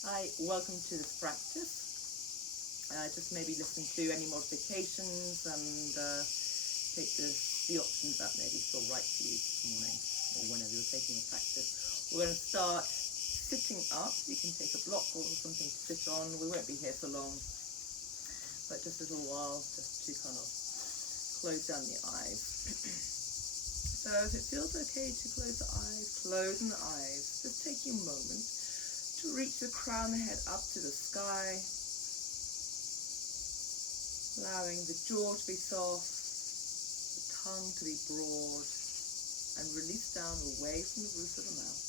Hi, welcome to this practice. Just maybe listen to any modifications and take the options that maybe feel right for you this morning or whenever you're taking your practice. We're going to start sitting up. You can take a block or something to sit on. We won't be here for long, but just a little while just to kind of close down the eyes. So if it feels okay to close the eyes, closing the eyes, just taking a moment to reach the crown of the head up to the sky, allowing the jaw to be soft, the tongue to be broad, and release down away from the roof of the mouth.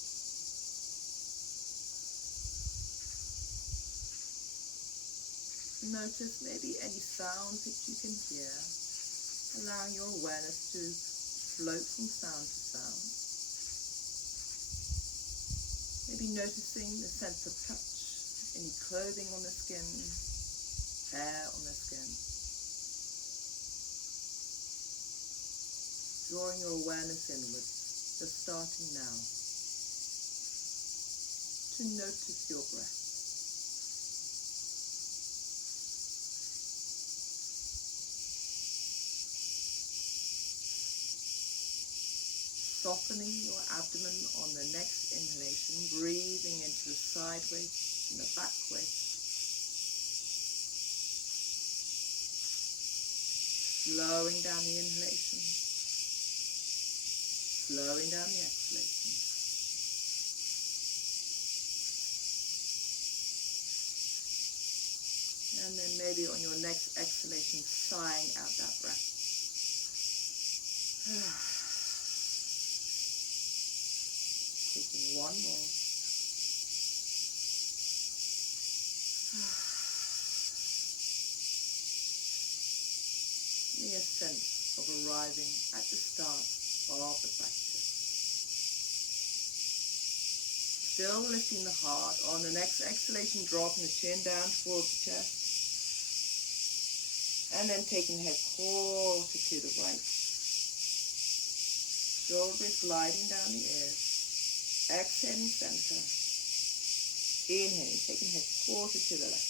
Notice maybe any sounds that you can hear, allowing your awareness to float from sound to sound. Maybe noticing the sense of touch, any clothing on the skin, hair on the skin. Drawing your awareness inwards, just starting now, to notice your breath. Softening your abdomen on the next inhalation, breathing into the side waist and the back waist. Slowing down the inhalation, slowing down the exhalation. And then maybe on your next exhalation, sighing out that breath. Taking one more. Give me a sense of arriving at the start of the practice. Still lifting the heart. On the next exhalation, dropping the chin down towards the chest. And then taking the head quarter to the right. Shoulders gliding down the ears. Exhaling center. Inhaling, taking the head quarter to the left.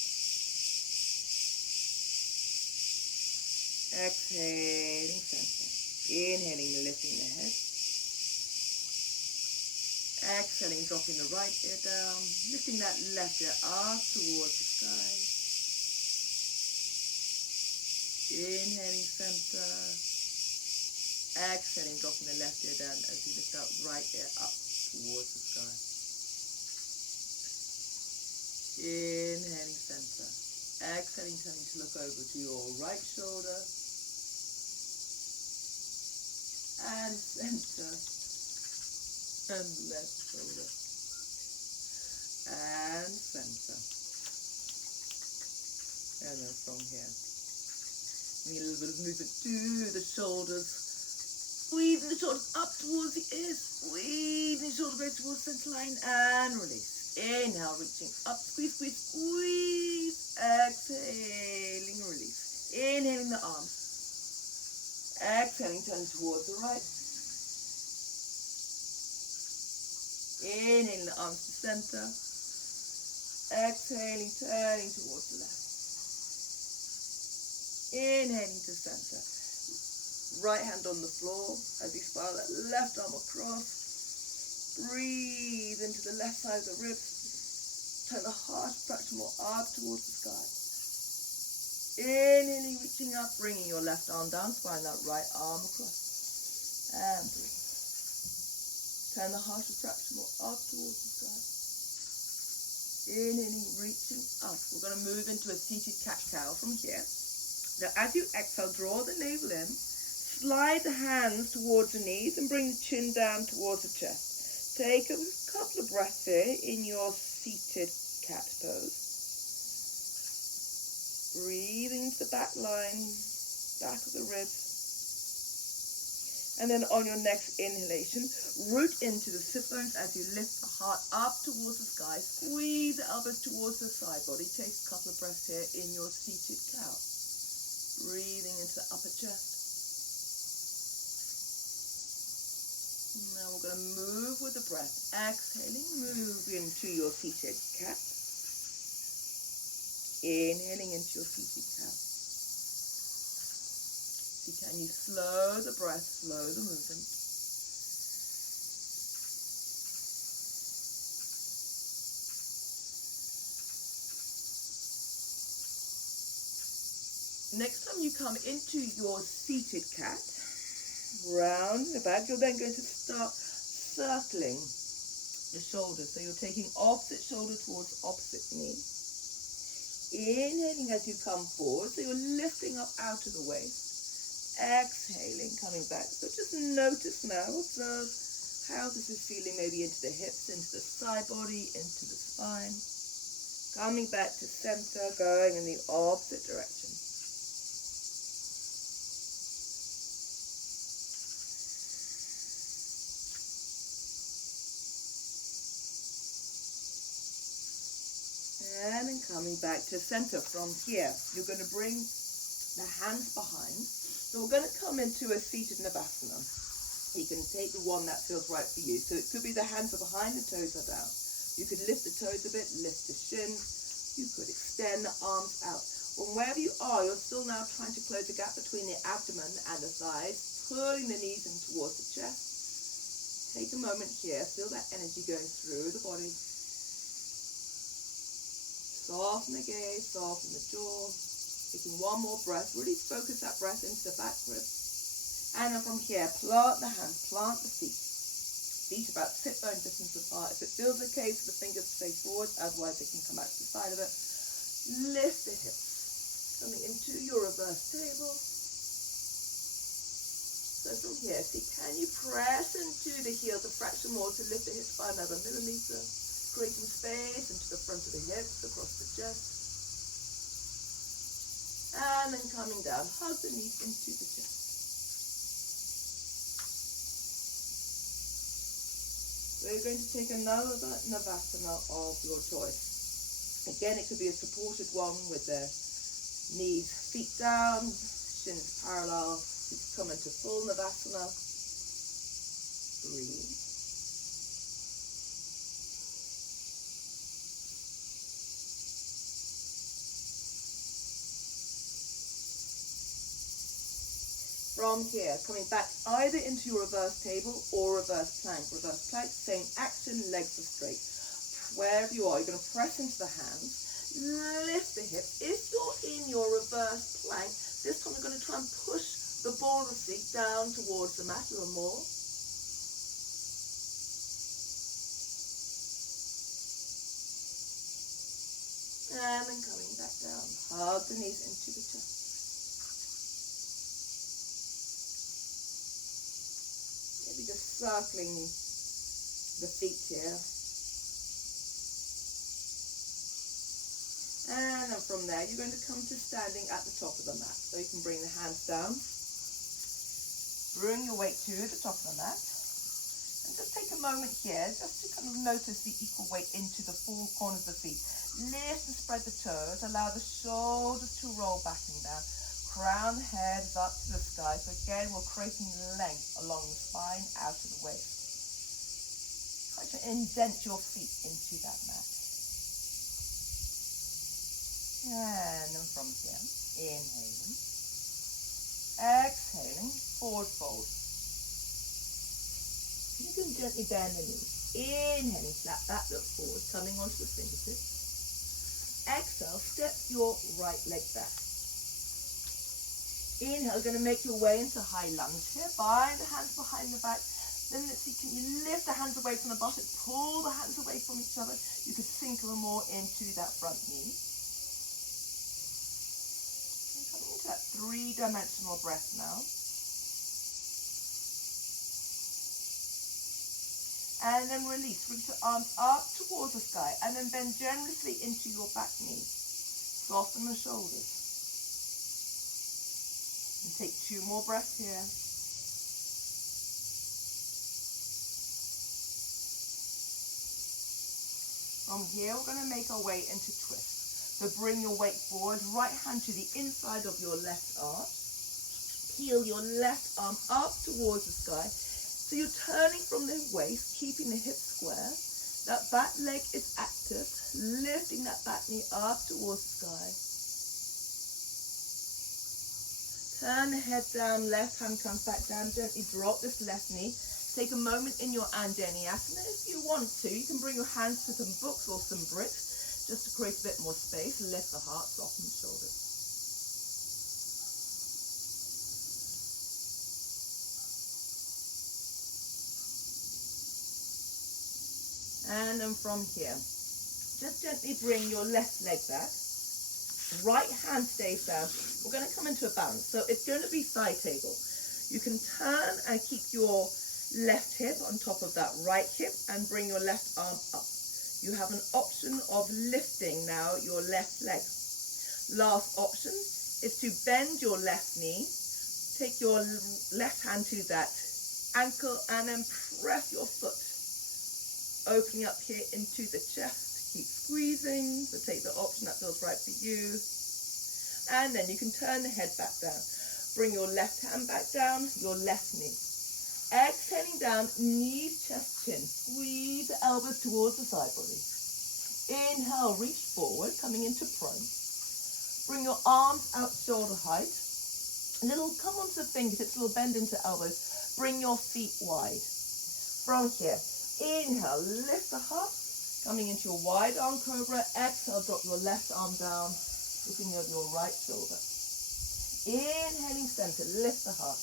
Exhaling center. Inhaling, lifting the head. Exhaling, dropping the right ear down. Lifting that left ear up towards the sky. Inhaling center. Exhaling, dropping the left ear down as you lift that right ear up towards the sky. Inhaling center. Exhaling, turning to look over to your right shoulder. And center. And left shoulder. And center. And then from here. Need a little bit of movement to the shoulders. Squeezing the shoulders up towards the ears. Squeezing the shoulder blades towards the center line and release. Inhale, reaching up. Squeeze, squeeze, squeeze. Exhaling, release. Inhaling the arms. Exhaling, turn towards the right. Inhaling the arms to center. Exhaling, turning towards the left. Inhaling to center. Right hand on the floor as you spiral that left arm across. Breathe into the left side of the ribs. Turn the heart fraction more up towards the sky. Inhaling, reaching up, bringing your left arm down, spiral that right arm across. And breathe. Turn the heart fraction more up towards the sky. Inhaling, reaching up. We're going to move into a seated cat-cow from here. Now as you exhale, draw the navel in. Slide the hands towards the knees and bring the chin down towards the chest. Take a couple of breaths here in your seated cat pose. Breathing into the back line, back of the ribs. And then on your next inhalation, root into the sit bones as you lift the heart up towards the sky. Squeeze the elbows towards the side body. Take a couple of breaths here in your seated cow. Breathing into the upper chest. Now we're going to move with the breath. Exhaling, move into your seated cat. Inhaling into your seated cow. So can you slow the breath, slow the movement. Next time you come into your seated cat, round the back, you're then going to start circling the shoulders. So you're taking opposite shoulder towards opposite knee. Inhaling as you come forward, so you're lifting up out of the waist. Exhaling, coming back. So just notice now, observe how this is feeling, maybe into the hips, into the side body, into the spine. Coming back to center, going in the opposite direction. And then coming back to center. From here, you're going to bring the hands behind. So we're going to come into a seated Navasana. You can take the one that feels right for you. So it could be the hands are behind, the toes are down. You could lift the toes a bit, lift the shins. You could extend the arms out. From wherever you are, you're still now trying to close the gap between the abdomen and the thighs, pulling the knees in towards the chest. Take a moment here, feel that energy going through the body. Soften the gaze, soften the jaw. Taking one more breath, really focus that breath into the back ribs. And then from here, plant the hands, plant the feet. Feet about sit bone distance apart. If it feels okay for the fingers to face forward, otherwise they can come back to the side of it. Lift the hips, coming into your reverse table. So from here, see, can you press into the heels a fraction more to lift the hips by another millimeter? Creating space into the front of the hips, across the chest. And then coming down, hug the knees into the chest. So you're going to take another Navasana of your choice. Again, it could be a supported one with the knees, feet down, shins parallel. You can come into full Navasana. Breathe. From here, coming back either into your reverse table or reverse plank. Reverse plank, same action, legs are straight. Wherever you are, you're going to press into the hands, lift the hips. If you're in your reverse plank, this time you're going to try and push the ball of the feet down towards the mat a little more. And then coming back down, hug the knees into the chest. Just circling the feet here. And then from there, you're going to come to standing at the top of the mat. So you can bring the hands down. Bring your weight to the top of the mat. And just take a moment here, just to kind of notice the equal weight into the four corners of the feet. Lift and spread the toes. Allow the shoulders to roll back and down. Crown the head is up to the sky. So again, we're creating length along the spine, out of the waist. Try to indent your feet into that mat. And then from here, inhaling. Exhaling, forward fold. You can gently bend the knees. Inhaling, flat back, look forward, coming onto the fingertips. Exhale, step your right leg back. Inhale, going to make your way into high lunge here. Bind the hands behind the back. Then let's see, can you lift the hands away from the buttocks? Pull the hands away from each other. You could sink a little more into that front knee. And coming into that three-dimensional breath now. And then release. Reach your arms up towards the sky. And then bend generously into your back knee. Soften the shoulders. And take two more breaths here. From here, we're going to make our way into twist. So bring your weight forward, right hand to the inside of your left arm. Peel your left arm up towards the sky. So you're turning from the waist, keeping the hips square. That back leg is active. lifting that back knee up towards the sky. Turn the head down, left hand comes back down, gently drop this left knee. Take a moment in your Anjaneyasana. If you want to, you can bring your hands to some books or some bricks just to create a bit more space. Lift the heart, soften the shoulders. And then from here, just gently bring your left leg back. Right hand stays down. We're going to come into a balance. So it's going to be side table. You can turn and keep your left hip on top of that right hip and bring your left arm up. You have an option of lifting now your left leg. Last option is to bend your left knee. Take your left hand to that ankle and then press your foot. Opening up here into the chest. Keep squeezing, so take the option that feels right for you. And then you can turn the head back down. Bring your left hand back down, your left knee. Exhaling down, knees, chest, chin. Squeeze the elbows towards the side body. Inhale, reach forward, coming into prone. Bring your arms out shoulder height. Come onto the fingertips, a little bend into elbows. Bring your feet wide. From here, inhale, lift the heart. Coming into your wide arm cobra, exhale, drop your left arm down, lifting over your right shoulder. Inhaling center, lift the heart.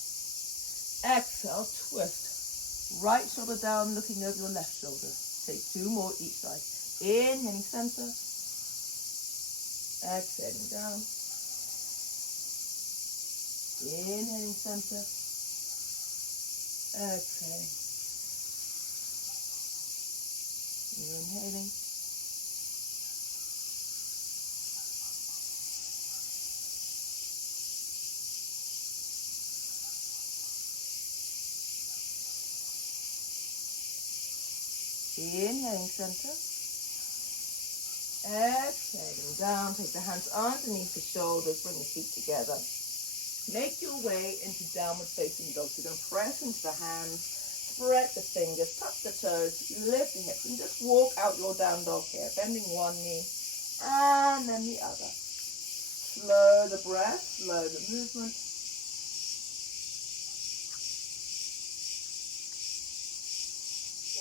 Exhale, twist. Right shoulder down, looking over your left shoulder. Take 2 more each side. Inhaling center. Exhaling down. Inhaling center. Exhaling. Inhaling. Inhaling center. Exhaling down. Take the hands underneath the shoulders. Bring the feet together. Make your way into downward facing dog. So you're going to press into the hands. Spread the fingers, touch the toes, lift the hips, and just walk out your down dog here, bending one knee and then the other. Slow the breath, slow the movement.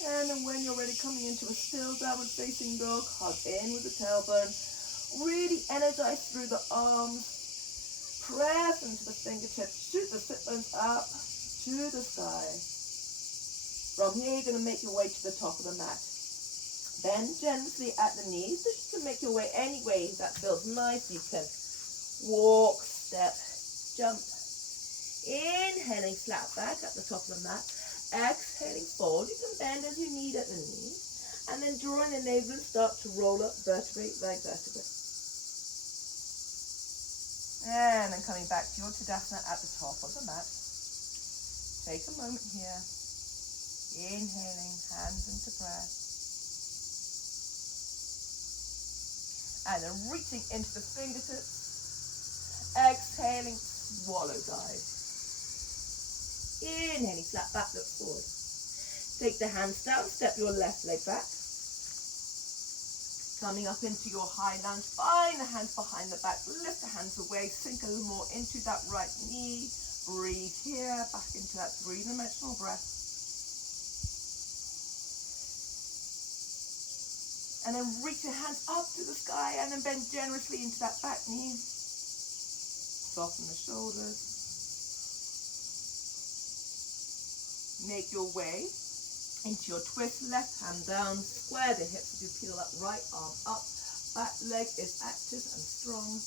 And then when you're ready, coming into a still downward facing dog, hug in with the tailbone. Really energize through the arms. Press into the fingertips, shoot the sit bones up to the sky. From here, you're going to make your way to the top of the mat. Bend gently at the knees, so you can make your way any way that feels nice. You can walk, step, jump. Inhaling flat back at the top of the mat. Exhaling forward. You can bend as you need at the knees. And then drawing the navel and start to roll up vertebrae by vertebrae. And then coming back to your Tadasana at the top of the mat. Take a moment here. Inhaling, hands into prayer. And then reaching into the fingertips. Exhaling, swallow dive. Inhaling, flat back, look forward. Take the hands down, step your left leg back. Coming up into your high lunge, find the hands behind the back, lift the hands away, sink a little more into that right knee. Breathe here, back into that 3-dimensional breath. And then reach your hands up to the sky and then bend generously into that back knee. Soften the shoulders. Make your way into your twist, left hand down, square the hips as you peel that right arm up. Back leg is active and strong.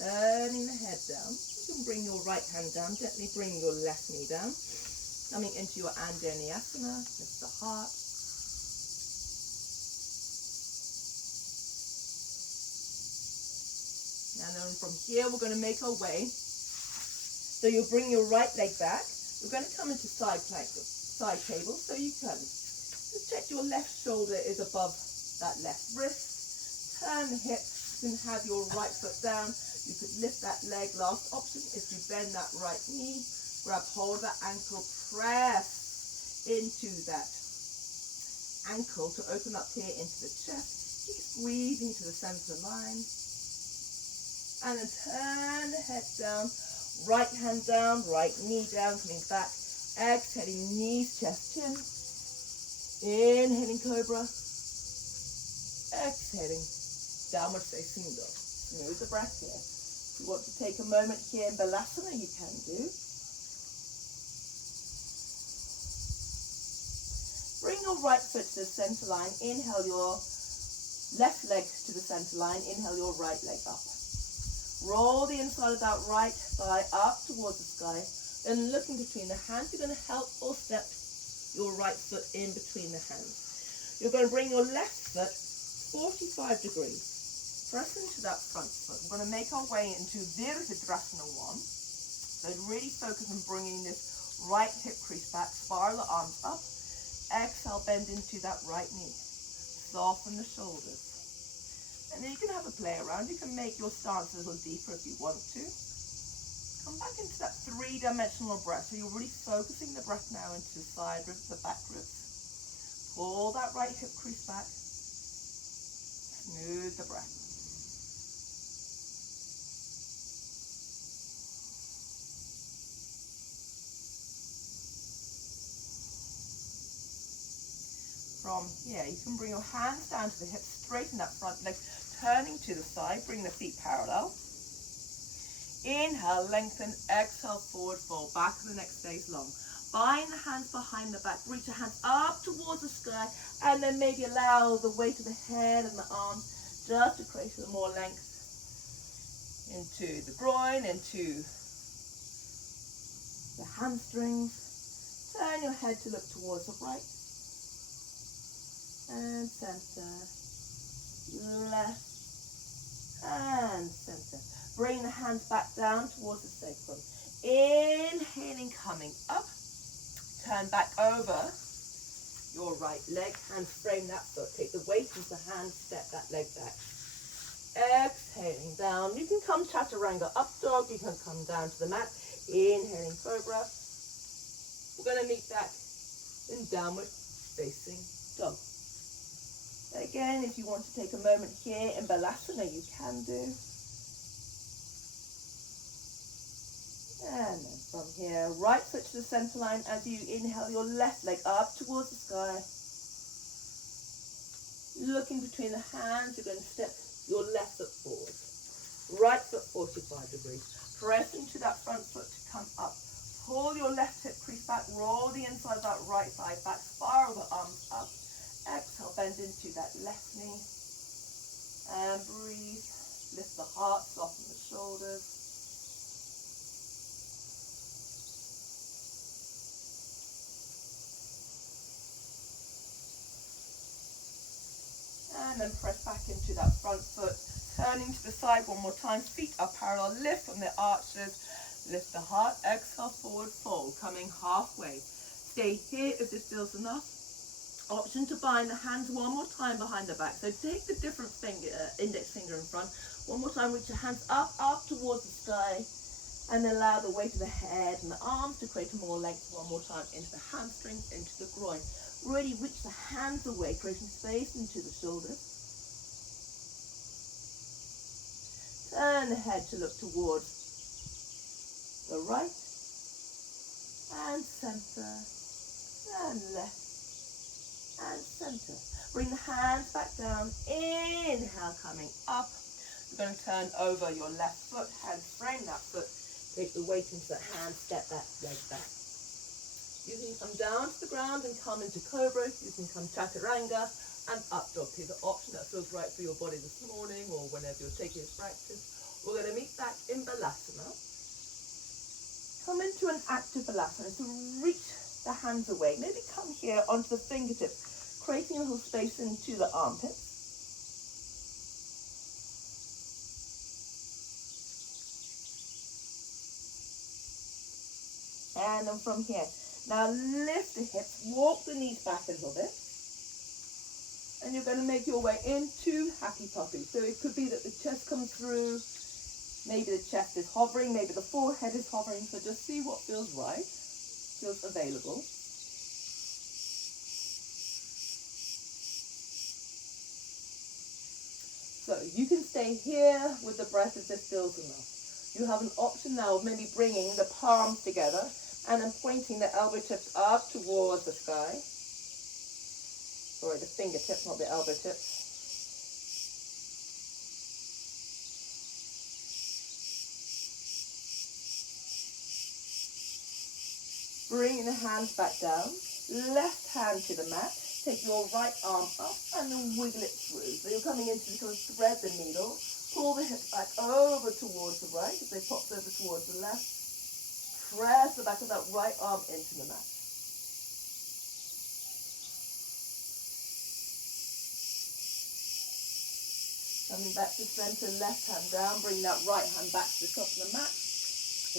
Turning the head down. You can bring your right hand down, gently bring your left knee down. Coming into your Anjaneyasana, lift the heart. And then from here, we're going to make our way. So you'll bring your right leg back. We're going to come into side plank, side table. So you can just check your left shoulder is above that left wrist. Turn the hip. You can have your right foot down. You could lift that leg. Last option is to bend that right knee. Grab hold of that ankle, press into that ankle to open up here into the chest. Keep squeezing to the center line. And then turn the head down, right hand down, right knee down, coming back. Exhaling, knees, chest, chin. Inhaling cobra. Exhaling, downward facing dog. Smooth the breath here. If you want to take a moment here in Balasana, you can do. Bring your right foot to the center line. Inhale your left leg to the center line. Inhale your right leg up. Roll the inside of that right thigh up towards the sky. Then looking between the hands, you're going to help or step your right foot in between the hands. You're going to bring your left foot 45 degrees. Press into that front foot. We're going to make our way into Virabhadrasana 1. So really focus on bringing this right hip crease back. Spiral the arms up. Exhale, bend into that right knee. Soften the shoulders. And then you can have a play around. You can make your stance a little deeper if you want to. Come back into that three-dimensional breath. So you're really focusing the breath now into the side ribs, the back ribs. Pull that right hip crease back. Smooth the breath. From here, you can bring your hands down to the hips, straighten that front leg, turning to the side, bring the feet parallel. Inhale, lengthen, exhale, forward fold, back of the neck stays long. Bind the hands behind the back, reach the hands up towards the sky, and then maybe allow the weight of the head and the arms just to create some more length into the groin, into the hamstrings. Turn your head to look towards the right. And center, left, and center. Bring the hands back down towards the sacrum. Inhaling, coming up. Turn back over your right leg. Hands frame that foot. Take the weight into the hand, step that leg back. Exhaling down. You can come chaturanga up dog. You can come down to the mat. Inhaling cobra. We're going to meet back in downward facing dog. Again, if you want to take a moment here in Balasana, you can do. And then from here, right foot to the center line as you inhale your left leg up towards the sky. Looking between the hands, you're going to step your left foot forward. Right foot 45 degrees. Press into that front foot to come up. Pull your left hip crease back. Roll the inside of that right thigh back. Spiral the arms up. Exhale, bend into that left knee. And breathe. Lift the heart, soften the shoulders. And then press back into that front foot. Turning to the side one more time. Feet are parallel. Lift from the arches. Lift the heart. Exhale, forward fold. Coming halfway. Stay here if this feels enough. Option to bind the hands one more time behind the back. So take the different finger, index finger in front. One more time, reach your hands up towards the sky. And then allow the weight of the head and the arms to create more length. One more time into the hamstrings, into the groin. Really reach the hands away, creating space into the shoulders. Turn the head to look towards the right. And center. And left. And center. Bring the hands back down. Inhale, coming up. You're going to turn over your left foot. Hands frame that foot. Take the weight into the hand. Step that leg back. You can come down to the ground and come into cobra. You can come chaturanga and up dog. Take the option that feels right for your body this morning or whenever you're taking this practice. We're going to meet back in Balasana. Come into an active Balasana. So reach the hands away. Maybe come here onto the fingertips, creating a little space into the armpits. And then from here, now lift the hips, walk the knees back a little bit. And you're going to make your way into Happy Puppy. So it could be that the chest comes through, Maybe the chest is hovering, maybe the forehead is hovering, so just see what feels right, feels available. So you can stay here with the breath if this feels enough. You have an option now of maybe bringing the palms together and then pointing the elbow tips up towards the sky. Sorry, the fingertips, not the elbow tips. Bring the hands back down. Left hand to the mat. Take your right arm up and then wiggle it through. So you're coming into sort of thread the needle. Pull the hips back over towards the right as they pop over towards the left. Press the back of that right arm into the mat. Coming back to center, left hand down. Bring that right hand back to the top of the mat.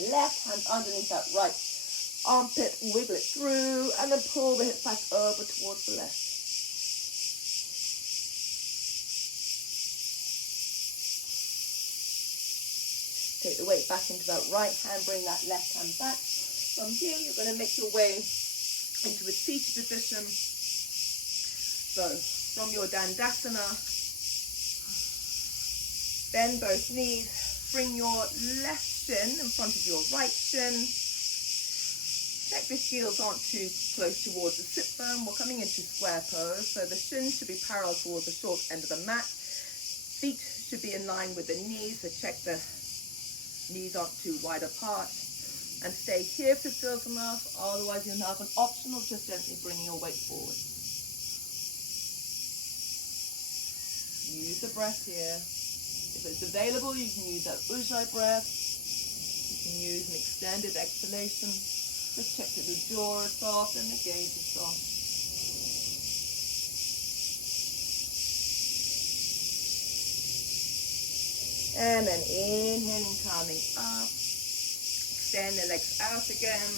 Left hand underneath that right armpit, wiggle it through, and then pull the hips back over towards the left. Take the weight back into that right hand, bring that left hand back. From here, you're going to make your way into a seated position. So, from your Dandasana, bend both knees, bring your left shin in front of your right shin. Check the heels aren't too close towards the sit bone. We're coming into square pose, so the shins should be parallel towards the short end of the mat. Feet should be in line with the knees, so check the knees aren't too wide apart. And stay here if it feels enough, otherwise you'll have an option of just gently bringing your weight forward. Use the breath here. If it's available, you can use that Ujjayi breath. You can use an extended exhalation. Just check that the jaw is soft and the gaze is soft. And then inhaling, coming up. Extend the legs out again.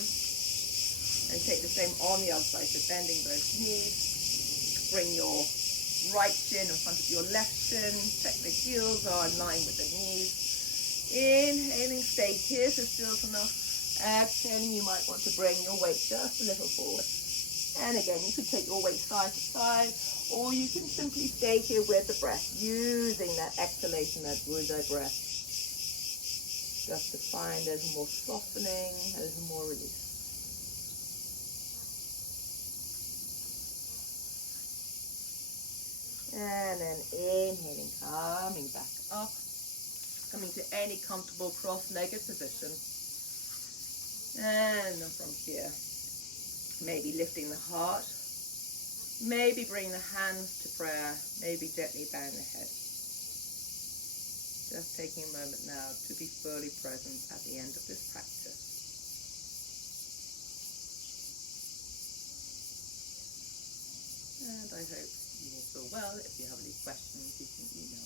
And take the same on the other side. So bending both knees. Bring your right shin in front of your left shin. Check the heels are in line with the knees. Inhaling, stay here if it feels enough. Exhaling, you might want to bring your weight just a little forward. And again, you could take your weight side to side, or you can simply stay here with the breath, using that exhalation, that Ujjayi breath, just to find a little more softening, a little more release. And then inhaling, coming back up, coming to any comfortable cross-legged position. And then from here, maybe lifting the heart, maybe bring the hands to prayer, maybe gently bowing the head. Just taking a moment now to be fully present at the end of this practice. And I hope you all feel well. If you have any questions, you can email